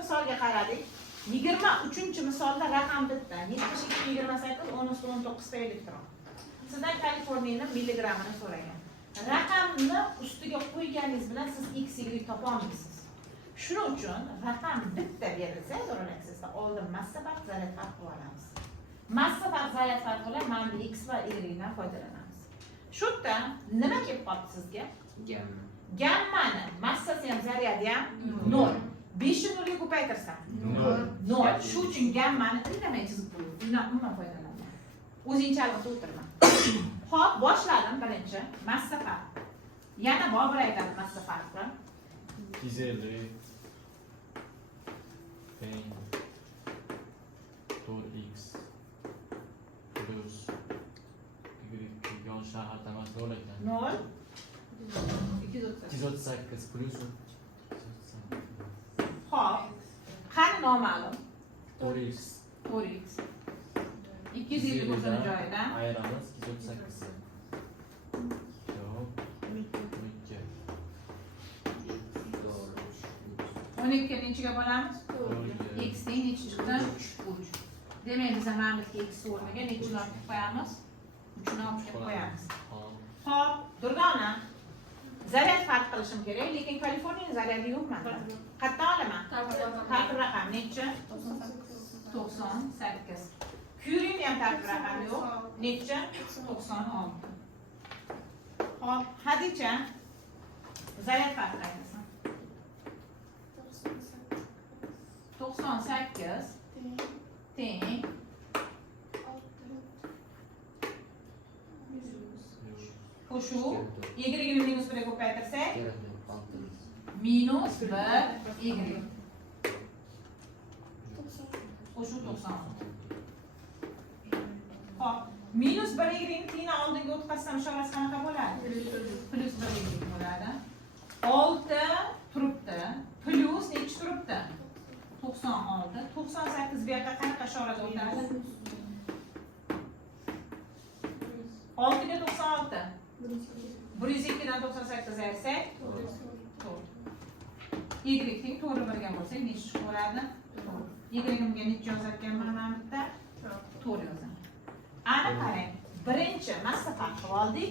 misolga qaradik. 23-misolda raqam bitta. 72-28 10⁻19 ta elektron. Sizdan Kaliforniyaning milligrammini so'ragan. Raqamni ustiga qo'yganingiz bilan siz x, y topa olmaysiz. Shuning uchun raqam bitta berilsa, zo'rlaksizda oldin massa farq, zaryad farq qilib olamiz. Massa farq, zaryad farq bilan mana x va y dan foydalanamiz. Shu yerda nima kelib qoldi sizga? Gamma. Gammani massasi ham, zaryadi ham 0. 5 ni 0 ga ko'paytirsam 0. Shu uchun gammani indamay chizib qo'ying. Bundan umuman foydalanaman. O'zingchalik o'tirma. Xo'p, boshladim birinchi massa farq. Yana Bobur aytadi massa farqi. 250 teng 4x plus y yon shahar tamas 0 ekan. 0 238 plus Xo'p, qani noma'lum? 4x 4x 250 bo'lsa joyidan ayiramiz 238 12 ni nechiga bo'lamiz? X teng nechi chiqdi? 3. Demak, biz mana bu x o'rniga nechini olib qo'yamiz? 3 ni olib qo'yamiz. Xo'p, Durdona. Zaryad farq qilishim kerak, lekin Kaliforniyaning zaryadi yo'q menda. Qayerdan olaman? Tartib raqam nechi? 98. Kyurini ham tartib raqami yo'q. Nechi? 96. Xo'p, Hadicha. Zaryad farq aytasan. 98 teng Qo'shu y ni minus 1 ga ko'paytirsak minus 1 y. Qo'shu 90. Xo'p, minus 1 y ni tiyni oldinga o'tkazsam ishorasi qanaqa bo'ladi? Plus 1 y bo'ladi. 6 turibdi. Plus nechi turibdi? 96. 98 bu yerda qanaqa ishorada o'tadi? 6 ga 96. 102 dan 98 ayirsak 4. Y teng 4 birga bo'lsak nechi chiqaveradi? 4. Y ga nechi yozayotganman mana bu yerda? 4 yozaman. Ana qarang. Birinchi massa farq qilib oldik.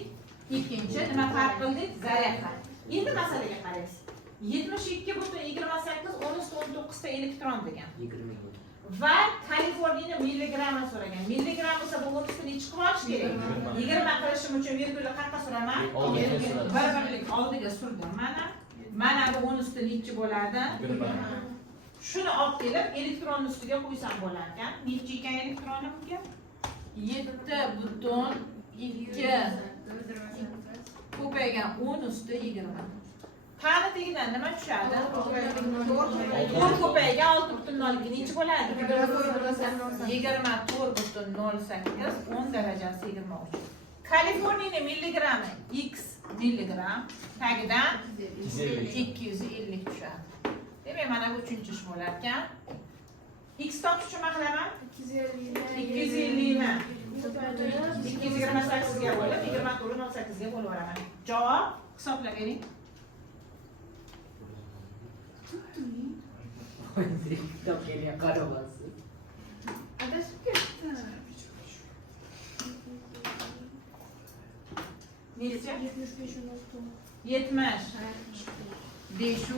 Ikkinchi nima farq qildik? Zaryad farq. Endi masalaga qaraysiz. 72/28 10⁻19 ta elektron degan. 20. Va Kaliforniyaning milligramini so'ragan. Milligram bo'lsa bu 10 ni chiqib olish kerak. 20 qilishim uchun virgulni qayerga suraman? Bir-birlik oldiga surdim. Mana bu 10 nechi bo'ladi? 20. Shuni olib kelib elektron ustiga qo'ysam bo'lar ekan. Nechi ekan elektronimga? 7/2 ko'paygan 10 usti 20. Qani tegidan nima tushadi? 4 ko'paygan 6/0 nechi bo'ladi? 24/08 10 darajasi 23. Kaliforniyaning milligrammi x milligram tagidan 250 tushadi. Demak, mana bu 3-ish bo'lar ekan. X topish uchun nima qilaman? 250 ni 228 ga bo'lib 24/18 ga bo'lib o'raman. Javob hisoblab bering. Doktorga qaramaysiz. Adashib ketdi. Necha? 75 5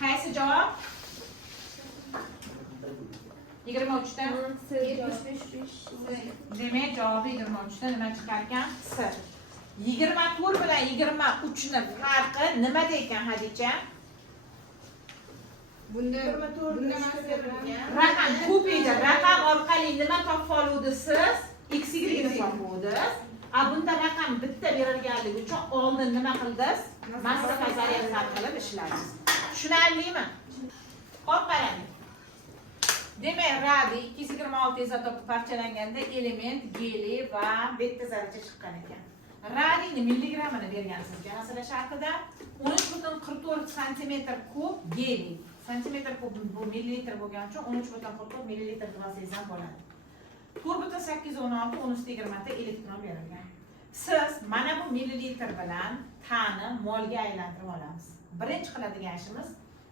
Qaysi javob? 23 dan 75 Demak, javobi 23 dan nima chiqar ekan? S. 24 bilan 23 ni farqi nimada ekan, Hadicha? Bunda Raqam ko'p edi. Raqam orqali nima topib oluvdingiz siz? X y ni topuvdingiz. Bunda raqam bitta berilganligi uchun oldin nima qildingiz? Massa va zaryad farq qilib ishladingiz. Tushunarlimi? Xo'p, qarang. Demak, radiy 226 izotopga parchalanganda element geliy va beta zarracha chiqqan ekan. Radiyni milligrammini bergan sizga masala shartida 13,44 cm kub geliy. Santimetr kub bu millilitr bo'lgani uchun 13,44 millilitr desangiz ham bo'ladi. 4,816 10⁻20 ta elektron berilgan. Siz mana bu millilitr bilan tani molga aylantirib olamiz. Birinchi qiladigan ishimiz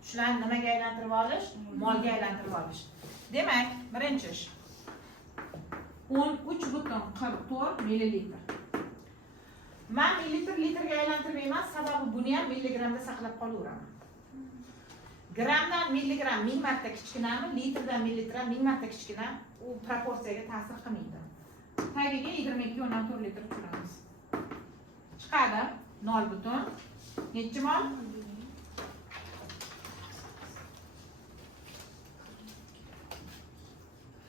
Shularni nimaga aylantirib olish? Molga aylantirib olish. Demak, birinchi ish 13,44 millilitr. Men millilitr litrga aylantirib emas, sababi buni ham milligramda saqlab qolaveraman. Gramdan milligram 1000 marta kichkinami, litrdan millilitr 1000 marta kichkina, u proporsiyaga ta'sir qilmaydi. Tagiga 22,4 litr tushiramiz. Chiqadi 0 butun nechi mol?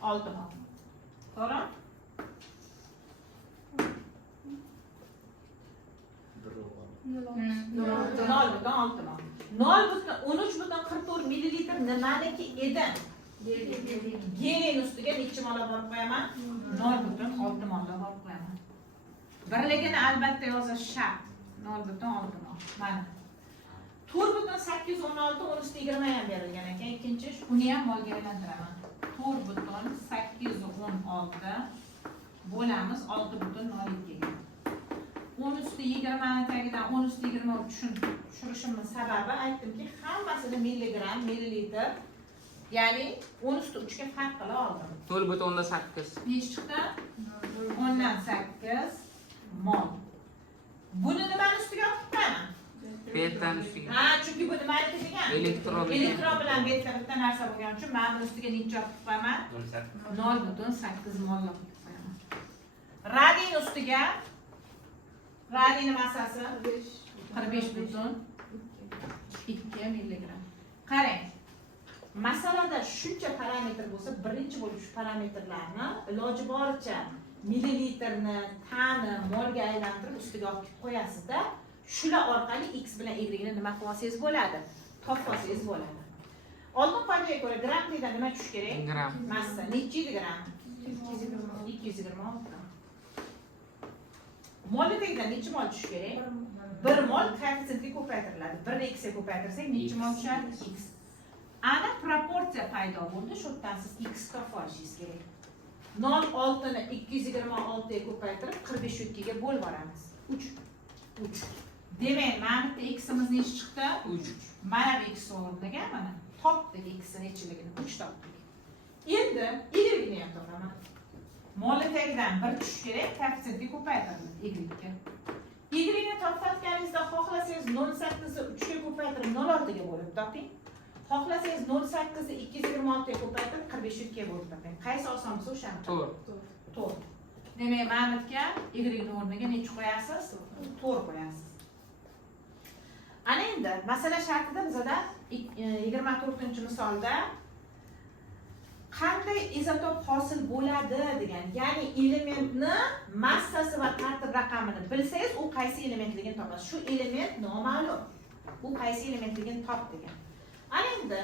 6 mol. To'g'ri? Nol butun 6 mol. 13,44 millilitr nimaniki edi? Gelin ustiga nechi mol borib qo'yaman? 0,6 mol borib qo'yaman. Birligini albatta yozish shart. 0,6 mol. Mana. 4,816 uni ustiga 20 ham berilgan ekan. Ikkinchi ish uni ham molga aylantiraman. 4,816 bo'lamiz 6,02 ga. 10 usti 20 tagidan 10 usti 20 tushirishimning sababi aytdimki, hammasini milligram, millilitr, ya'ni 10 usti 3 ga farq qila oldim. 4,8. Nechi chiqdi? 10,8 mol. Buni nimani ustiga olib qo'yaman? Betdan ustiga. Ha, chunki bu nimaniki degan? Elektron bilan betda bitta narsa bo'lgani uchun men buni ustiga necha olib qo'yaman? 0,8 mol olib qo'yaman. Radiyni ustiga radiyni massasi 45,2 milligram. Qarang. Masalada shuncha parametr bo'lsa, birinchi bo'lib shu parametrlarni iloji boricha millilitrni, tani, molga aylantirib ustiga olib qo'yasizda, shular orqali x bilan y ni nima qilsangiz bo'ladi? Topib olsangiz bo'ladi. Oldin qoidaga ko'ra gram teda nima tushish kerak? Gram. Massa nechi gram? 226. Molga tegda nechi mol tushish kerak? 1 mol koeffitsiyentga ko'paytiriladi. 1x ga ko'paytirsak nechi mol tushadi? X. Ana proporsiya paydo bo'ldi, shu yerdan siz x topib olishingiz kerak. 0,6 ni 226 ga ko'paytirib 45 ga bo'lib olamiz. 3. Demak, mana bitta x'imiz nechi chiqdi? 3. Mana bu x o'rniga mana topdik x nechiligini 3 topdik. Endi y ni ham topaman. Molga tagidan 1 tushish kerak, koeffitsiyentga ko'paytiriladi y ga. Y ni topayotganingizda xohlasangiz 0,8 ni 3 ga ko'paytirib 0,6 ga bo'lib toping. Xohlasangiz 0,8 ni 226 ga ko'paytirib 45 ga bo'lib toping. Qaysi oson bo'lsa o'shani. To'g'ri. Demak, mana bitga y ni o'rniga necha qo'yasiz? 4 qo'yasiz. Ana endi masala shartida bizda 24-misolda qanday izotop hosil bo'ladi degan, ya'ni elementni massasi va tartib raqamini bilsangiz, u qaysi elementligini topasiz. Shu element noma'lum. Bu qaysi elementligini top degan. Ana endi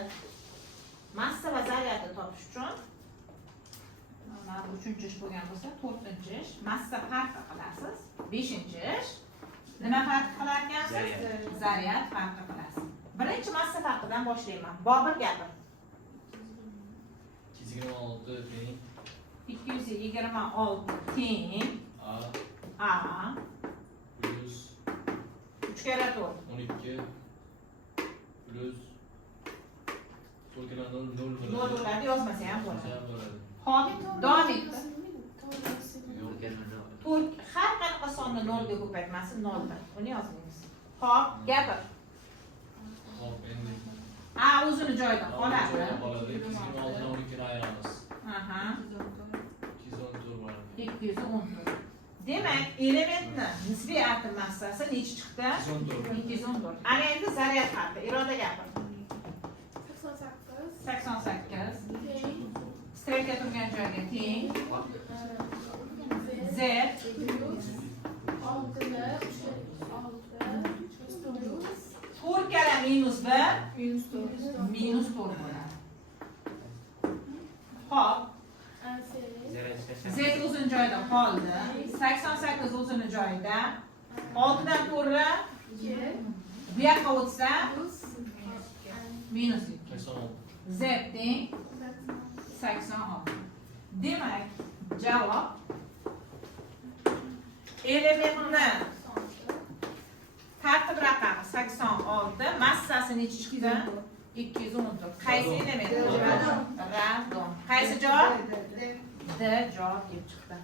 massa va zaryadni topish uchun mana 3-ish bo'lgan bo'lsa, 4-ish massa farqi qilasiz. 5-ish nima farq qilar ekansiz? Zaryad farqi qilasiz. Birinchi massa farqidan boshlayman. Bobur gapir. 226 teng 226 teng A plus 3 kere 4. 12 plus 4 kere 0 0 bo'ladi, yozmasa ham bo'ladi. bo'ladi. Hop, davom etdi. Yo'q, To'rt har qanaqa sonni 0 ga ko'paytmasin 0 da. Uni yozmaymiz. Hop, gapir. Hop, endi O'zini joyida qoladi. 226 dan 12 ni ayiramiz. Aha. 214 bo'ladi. 214. Demak, elementni nisbiy atom massasi necha chiqdi? 214. Ana endi zaryad farqi. Iroda gapir. 88. Streka turgan joyga teng. Z 4 kere minus 1 minus 4 bo'ladi. Hop. Z o'zini joyida qoldi. 88 o'zini joyida. 6 dan 4 bu yoqqa o'tsa minus 2. 86. Z teng 86. Demak, javob elementni tartib raqami 86, massasi necha chiqdi? 214. Qaysi element? Radon. Radon. Qaysi javob? D javob kelib chiqdi.